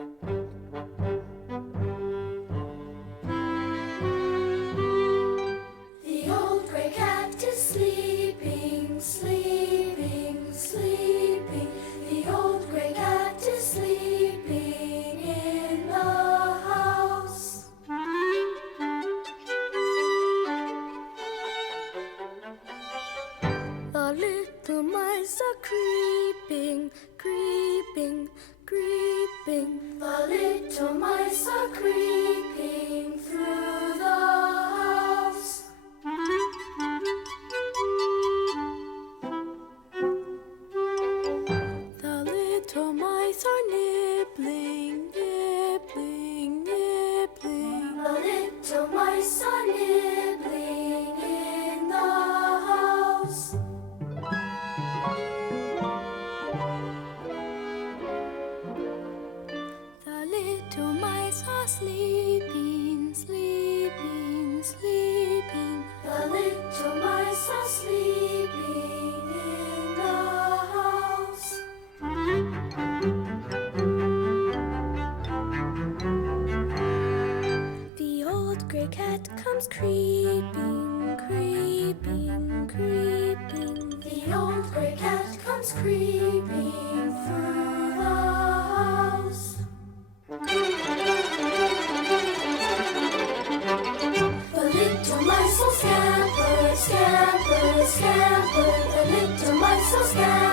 The old gray cat is sleeping, sleeping, sleeping. The old gray cat is sleeping in the house. The little mice are creeping, creeping, creeping. The little mice are creeping through the house. The little mice are nibbling, nibbling, nibbling. The little mice are nibbling in the house. The little mice are sleeping, sleeping, sleeping. The little mice are sleeping in the house. The old gray cat comes creeping, creeping, creeping. The old gray cat comes creeping through the house. The little mice will scamper, scamper, scamper. The little mice will scamper.